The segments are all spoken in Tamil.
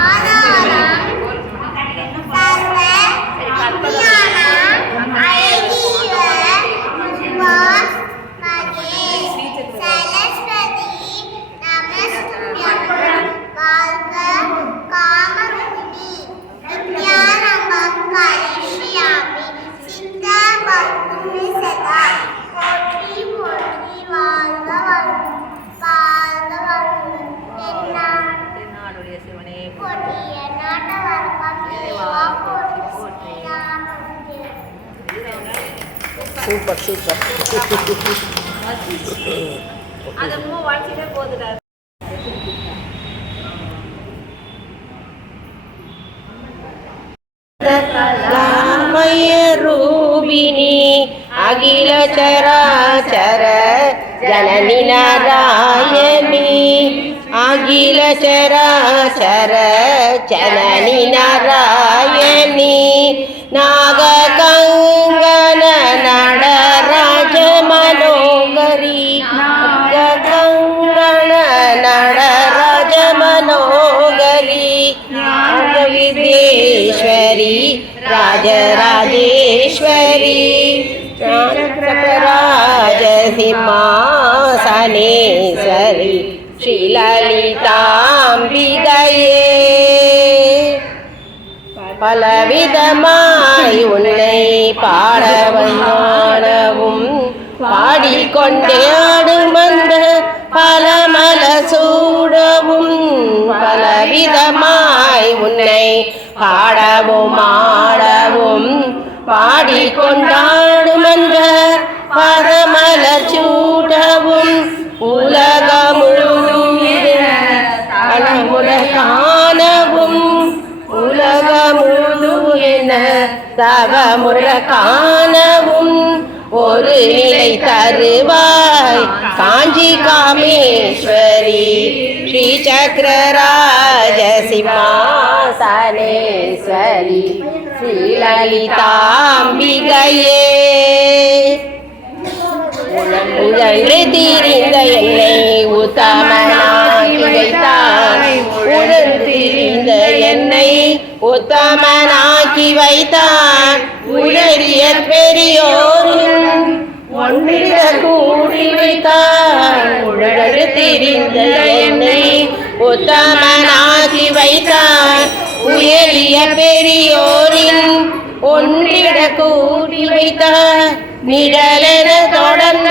ஆதாரம் சர்வ சிவனே. சூப்பர் சூப்பர் அதெல்லாம் வாழ்க்கையிலே போகுதுடா. ராமய ரூபிணி அகில சராச்சர ஜனனி நாராயணி. अगिलशराशरचलनि नारायणी नागङ्गनडराजमनोगरि नागकङ्गन मनोगरि गविदेश्वरि राजराजेश्वरी राजेश्वरिमा பலவிதமாய் உன்னை பாடவும் பாடிக்கொண்டே ஆடும் அந்த பலமல சூடவும் பலவிதமாய் உன்னை பாடவும் ஆடவும் பாடிக்கொண்டாடும் தவமுற காணவும் ஒரு நிலை தருவாய். காஞ்சி காமேஸ்வரி ஸ்ரீ சக்கரராஜ சிம்மாசனேஸ்வரி ஸ்ரீலலிதாம்பிகையே. உழன்று தீரிந்த என்னை உத்தமனாகி வைத்தாய். உத்தமனாக்கி வைத்தான் உயரிய பெரியோரும் ஒன்றிட கூடி வைத்தான் உழன்று திரிந்த என்னை உத்தமனாக்கி வைத்தான் உயரிய பெரியோரின் ஒன்றிட கூடி வைத்தார். நிழலென தொடர்ந்த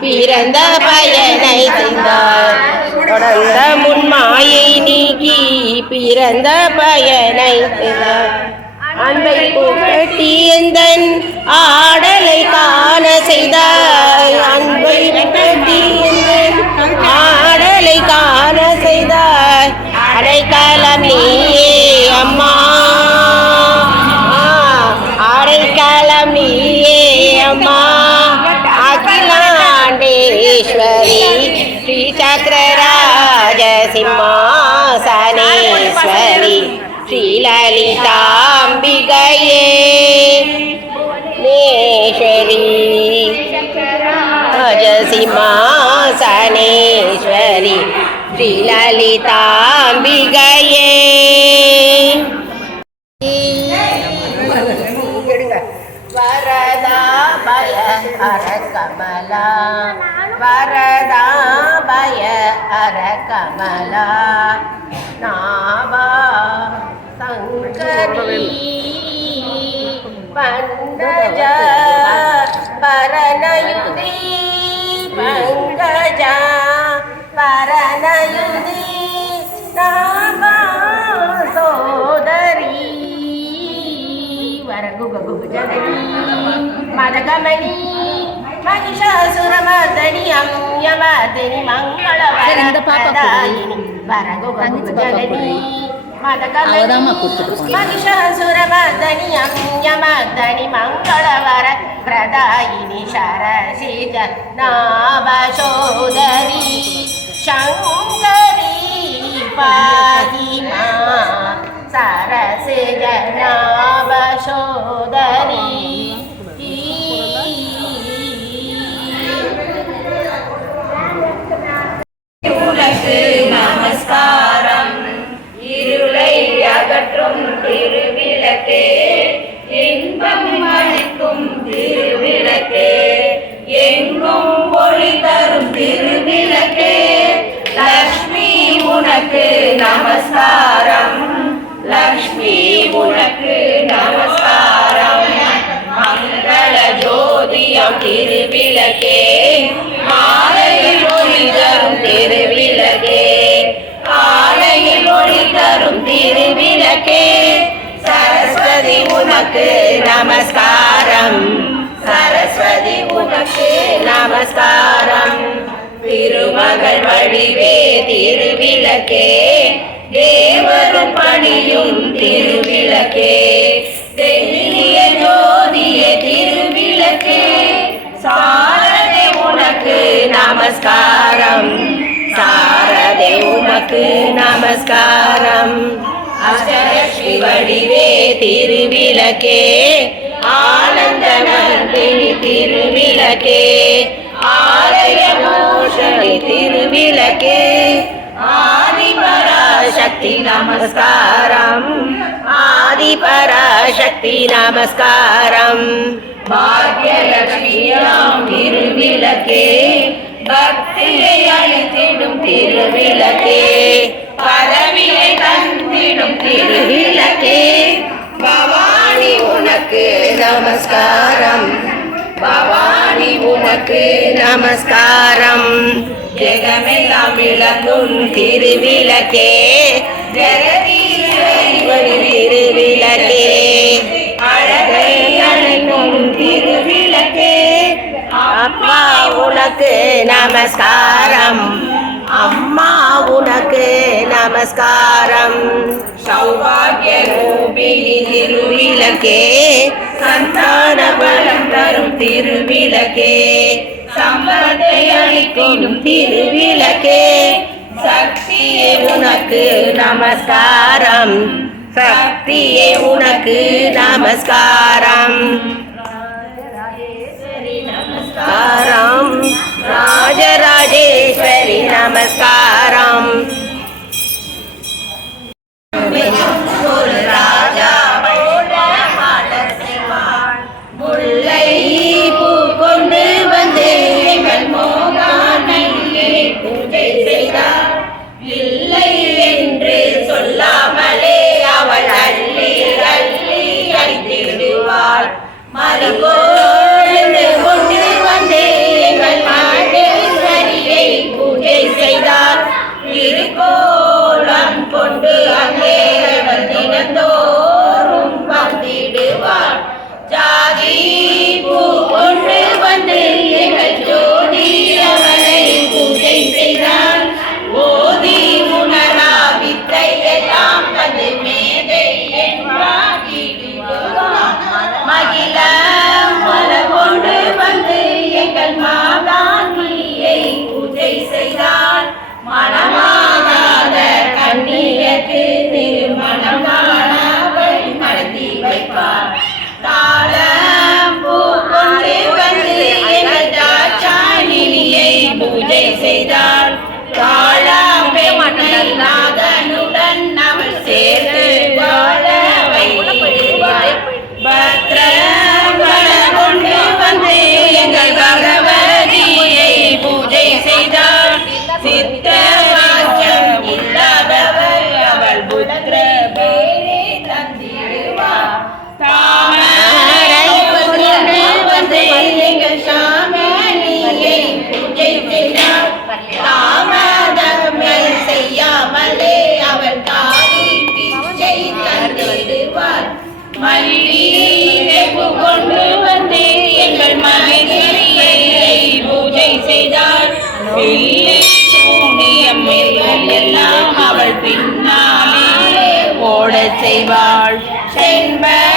பிறந்த பயனை செய்தாய் தொடர்ந்த முன்மாயை நீக்கி பிறந்த பயனை செய்தாய் அன்பை புகட்டி எந்தன் ஆடலை காண செய்தாய். அன்பை புகட்டி எந்தன் ஆடலை காண செய்தாய். அடைக்காலம் நீயே அம்மா. அடைக்காலம் நீயே அம்மா. அகிலாண்டேஸ்வரி ஸ்ரீ சக்கரராஜ சிம்மாசனேஸ்வரி ஸ்ரீலலிதாம்பிகையே நேஸ்வரி ராஜசிம்மாசனேஸ்வரி ஸ்ரீலலிதாம்பிகையே வரதா பய ஹர வரதாபய அர கமலா நாவா சங்கரி பங்கஜ பரநயுதி பங்கஜ பரநயுதி நாவா சோதரி. வரகுபகுப ஜனனி மதகமணி. மகிஷாசுரமர்தனி அம்யமர்தனி மங்கள வரதாயினி வரகுபகு ஜகனி மகிஷாசுரமர்தனி அம்யமர்தனி மங்கள வர பிரதாயினி சரசித நாபசோதரி சங்கரி பாகி மா சரசித உனக்கு நமஸ்காரம். இருளை அகற்றும் திருவிளக்கே இன்பம் அளிக்கும் திருவிளக்கே எங்கும் ஒளி தரும் திருவிளக்கே லக்ஷ்மி உனக்கு நமஸ்காரம். லக்ஷ்மி உனக்கு நமஸ்காரம். மங்கள ஜோதியம் திருவிளக்கே திருவிளக்கே சரஸ்வதி உனக்கு நமஸ்காரம். சரஸ்வதி உனக்கு நமஸ்காரம். திருமகள் வழிவே திருவிளக்கே தேவரும் பணியும் திருவிளக்கே. தெல்லிய ஜோதிய திருவிளக்கே சாரதே உனக்கு நமஸ்காரம். சாரதே உனக்கு நமஸ்காரம். அஷ்டலட்சுமி வடிவே திருவிளக்கே. ஆனந்த நந்தினி திருவிளக்கே. ஆலய பூஷணி திருவிளக்கே. ஆதிபராசக்தி நமஸ்காரம். ஆதிபராசக்தி நமஸ்காரம். பாக்யலட்சுமியாம் திருவிளக்கே. பக்தியை அளித்திடும் திருவிளக்கே. பதவியை தந்திடும் திருவிளக்கே பவானி உனக்கு நமஸ்காரம். பவானி உனக்கு நமஸ்காரம். ஜெகமெல்லாம் விளக்கும் திருவிளக்கே ஜெகதீஸ்வரி திருவிளக்கே. அழகை அழைக்கும் திருவிளக்கே அப்பா உனக்கு நமஸ்காரம். அம்மா உனக்கு நமஸ்காரம். சௌபாகிய ரூபிணி திருவிளக்கே சந்தான பலம் தரும் திருவிளக்கே சம்பத்தை அளிக்கும் திருவிளக்கே சக்தியே உனக்கு நமஸ்காரம் சக்தியே உனக்கு நமஸ்காரம். நமஸ்காரம். ராஜராஜேஸ்வரி நமஸ்காரம். ஒரு ராஜா மல்லிகைப்பூ கொண்டு வந்து எங்கள் மகிழியை பூஜை செய்தாள் எல்லாம் அவள் பின்னாலே ஓட செய்வாள் செண்பகப்பூ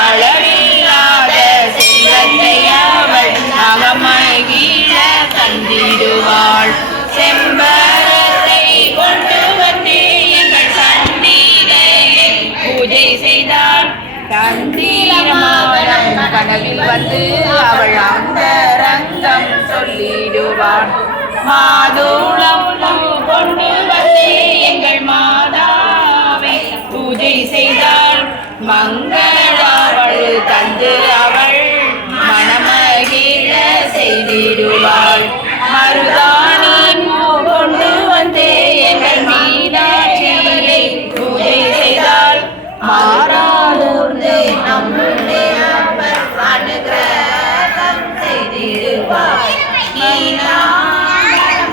அளவில்லாத செல்வத்தை அவள் அகமகிழ தந்தி செய்திடுவாள் செம்பரத்தை கொண்டு வந்து எங்கள் சந்நிதியில் பூஜை செய்தாள். தந்திரமான கனவில் வந்து அவள் அந்த ரங்கம் சொல்லிடுவாள். மாதுளம் மாறாதூர்ந்து நம்முடைய அனுகிரகம் செய்திடுவாள்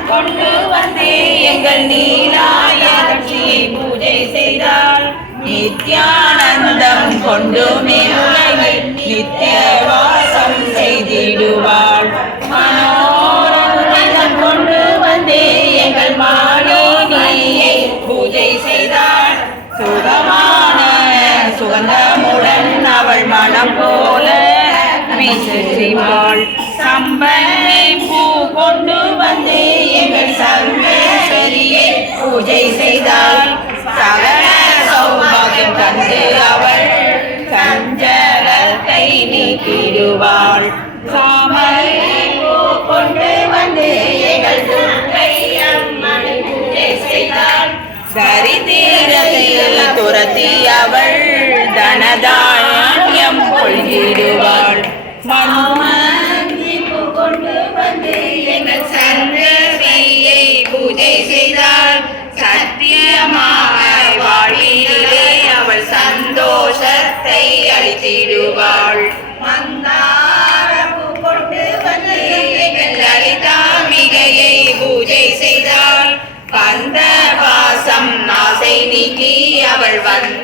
கொண்டு வந்து எங்கள் நீலாயலட்சுமி பூஜை செய்தாள் நித்யானந்தம் கொண்டு மேலுலகில் நித்திய வாசம் செய்திடுவாள் சுகந்தமுடன் அவள் மனம் போல வீசுவாள் சம்பனை பூ கொண்டு வந்து எங்கள் சங்கேஸ்வரியை பூஜை செய்தாள். சகல சௌபாகியம் தந்து அவள் சஞ்சலத்தை நீக்கிடுவாள். சாமரை பூ கொண்டு வந்து எங்கள் துர்க்கை அம்மனை பூஜை செய்தாள். சரித்திரத்தில் துரத்தி அவள் தனதாயம் கொள்கிடுவாள் மன்மதி கொண்டு வந்து எங்கள் சந்ததியை பூஜை செய்தாள் சத்தியமாக வாழிலே அவள் சந்தோஷத்தை அளித்திடுவாள் மந்தார கொண்டு வந்து எங்கள் லலிதாம்பிகையை பூஜை செய்தாள் வந்த வாசம் ஆசை நீக்கி அவள் வந்த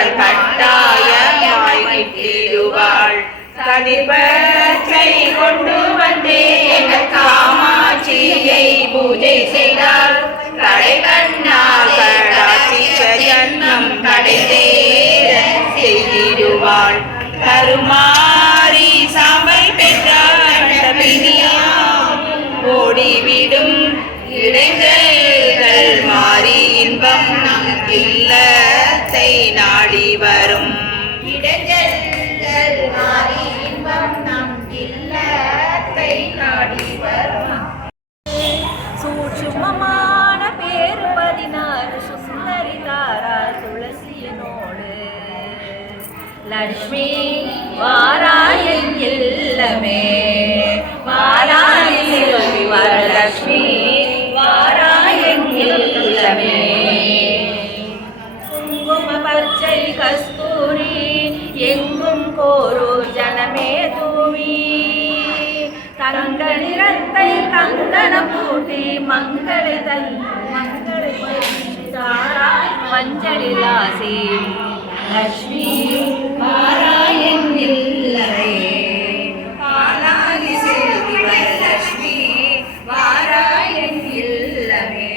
அவள் கட்டாயமாய் கிட்டிடுவாள் கதிர்பச்சை கொண்டு வந்தே எங்கள் காமாட்சியை பூஜை செய்தாள் கடை கண்ணால் கடாட்சிச்ச ஜன்மம் கடை தேர செய்திடுவாள். கருமாறி சாம்பல் பெற்றாள் ஓடிவிடும் இடைஞ்சல்கள் மாறி இன்பம் நம் இல்லை. இல்லத்தை நாடி வரும். இடைஞ்சல்கள் மாறி இன்பம் நம் இல்லத்தை நாடி வரும். சூட்சுமமான பேரு பதினாறு சுந்தரி தாரா துளசியனோடு. லட்சுமி வாராயன் இல்லமே. எங்கும் கோரு ஜனமே தூவி. தங்க நிறத்தை கங்கண பூட்டி மங்களை தன் மங்களை தாராய் மஞ்சளிலாசி லக்ஷ்மி செல்வி இல்லவே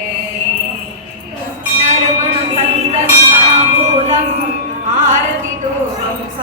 நறுமணம் தந்தன் தாம்பூலம் హారతితో హంస